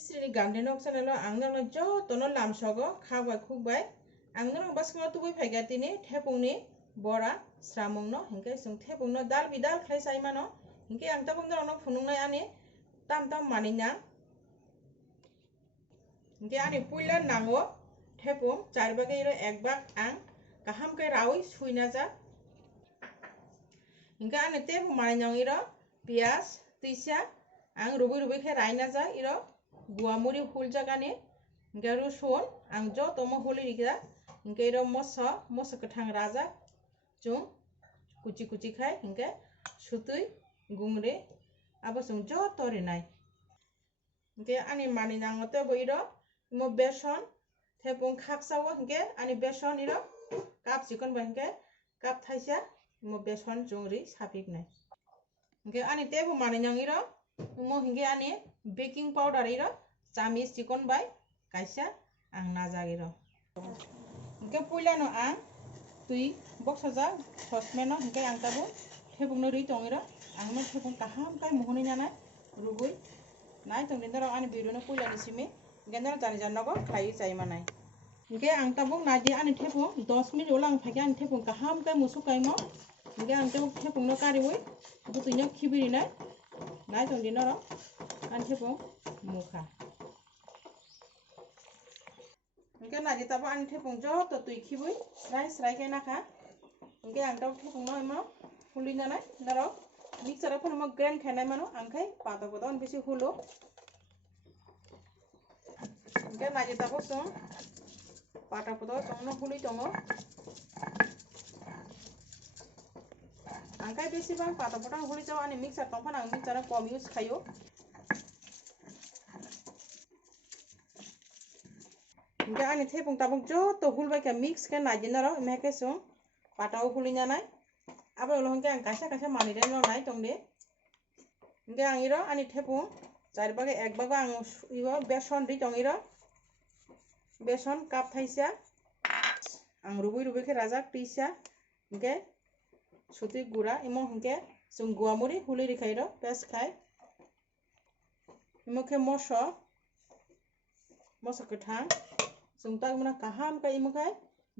Sri Gandhi nok sana lo ang nang jo tono lam sogo khawai khukbai ang nang basma tubui phaigati ni thepung ni bora sramung no hingke sung thepung no dal bidal khai sai mano hingke ang tabung no phunung nai ani tam tam mani nang hingke ani puila nango thepung char bage iro ek bag ang kaham kai rawi suina ja hingke ani tepung mani nang iro pias tisa ang rubi rubi khai raina ja iro guamuri hul jagani hingke rusun ang jo tomo huli rikja hingke iro mosa kathang raja chung kuchi kuchi khai hingke sutui gungre abo chung jo torinai hingke ani mani nangote bo iro mo beson thepung khaksawo hingke ani beson iro kap chikon ba hingke kap thaisa mo beson chungri sapiknai hingke ani tebo mani nang iro mo hingke ani baking powder iro chamis chikon bai kaisa ang najagiro hingke puilano ang tui boksaja sosmeno hingke ang tabu thepung no ri tongiro ang no thepung kaham kai mohoni nanai rugui nai tong dindaro ani biru no puilani simi gendar jani jannago khai chai manai hingke ang tabu naji ani thepung 10 minute ulang phage ani thepung kaham kai musu kai mo hingke ang tabu thepung no kariwui butui no khibiri nai tong dindaro ani thepung mukha hingke naji tabu ani thepung jo to tui khibui srai kai nakha hingke ang tabu thepung no imo huli nanai naro mixer phone mo grand khanai mano angkai pada pada besi hulo hingke naji tabu sung pada pada tongno huli tongo angkai besi bang pada pada huli jaw ani mixer tongpan ang mixer kom use khayo hingke ani thepung tabuk jo to hulbai ka mix ke naji naro meke sung patao huli nanai abo lo hingke ang kaisa mani den lo nai tongde hingke ang iro ani thepung char bage ek baga ang ibo beson ri tong iro beson kap thaisa ang rubi rubi ke rajak tisa hingke suti gura imo hingke sung guamuri huli ri khairo pes khai imo ke moso kathang sung tag mona kaham kai imo khai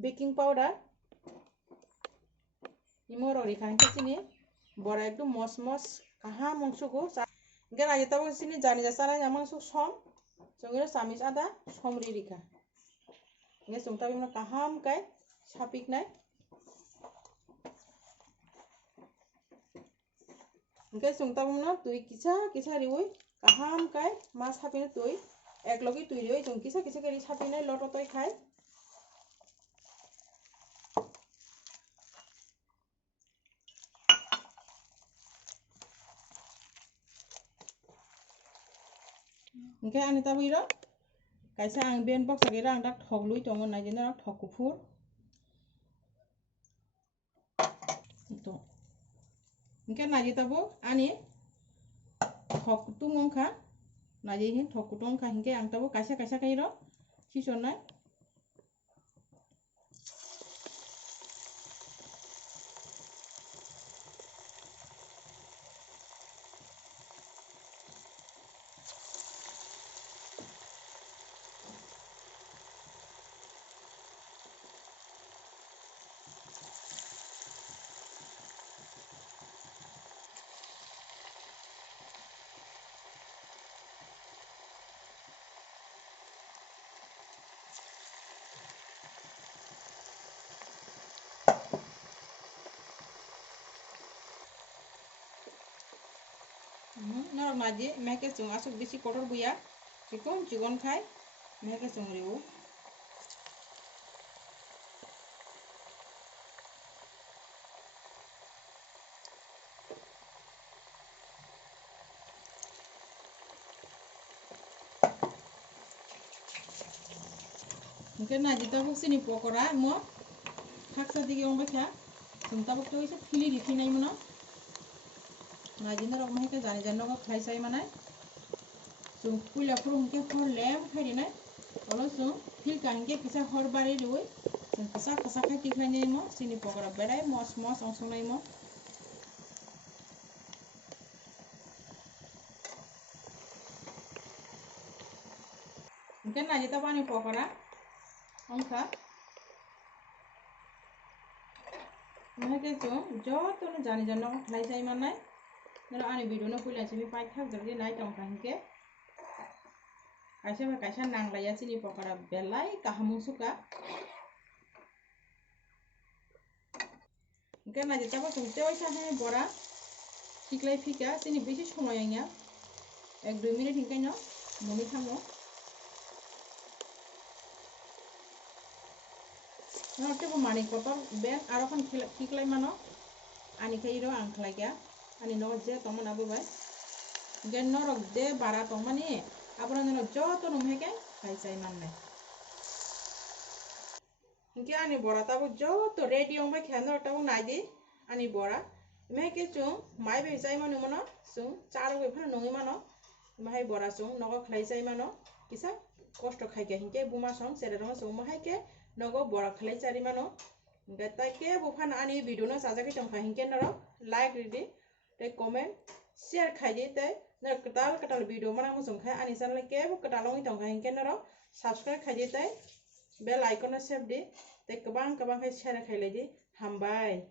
baking powder imo rori khan sini bora ekdum mos kaham mongsuko hingke naji tabu sini jani ja sarai amang su som sungiro samis ada som ri rikha hingke sung tabu mona kaham kai sapiknai hingke sung tabu mona tui kisa riui kaham kai ma sapine tui eklogi tui riui sung kisa ke ri sapine lototoi khai hingke ani tabu iro kaisa ang ben box age ang dak thok lui tongo naji na thok kufur to hingke naji tabu ani thok tungongkha naji hin thok tungongkha hingke ang tabu kaisa kai ro sisonai narok naji meke sung asuk bisi kotor buya cikon khai meke sung riu hingke naji tabu sini pokora mo khaksa dige ong bakha sung tabu to isa phili rikhinai mono naji narok meke jani janno khai sai manai sung puila phuru hingke hor lem khai rinai olo sung phil ka hingke kisa hor bari riui sung kasa khai tikhai nei mo sini pokora berai mos ong sungnai mo Mungkin aja tapi ani pokora, angka. Mereka tu, jauh tu nak jani jana kelai saya mana? Nara ani video nak kuliah sini pakai tak jadi naik angka hingga. Aisyah berkaitan nang laya sini pokora belai kahamu suka. Mungkin aja tapi sungguh Aisyah ni bora. Siklai fika sini besi semua yang ya. 1-2 minit hingga nya, muni kamu. Nah, coba mani kotor bank arokan kiklai mana? Ani kairo angklai ya. Ani norok je teman abu bay. Gen norok je bara teman ni. Apa nama jo tu numhe ke? Kaisai mana? Hingga ani bora tahu jo tu ready orang bay kena tahu nadi. Ani bora. Mereka cung mai bay sai mana mana? Sung cara bay pun nongi mana? Mahai bora sung nogo kaisai mana? Kisah kosto khai ke hingga buma sung sedang sung mahai ke nogo bora kaisai mana? Gata ke bukan ani video na saja kita hingga nara like ready, te comment, share khai te nara ketal video mana musung khai ani channel ke bu ketalong itu hingga nara subscribe khai te bell icon na save di te kabang khai share khai lagi hambai.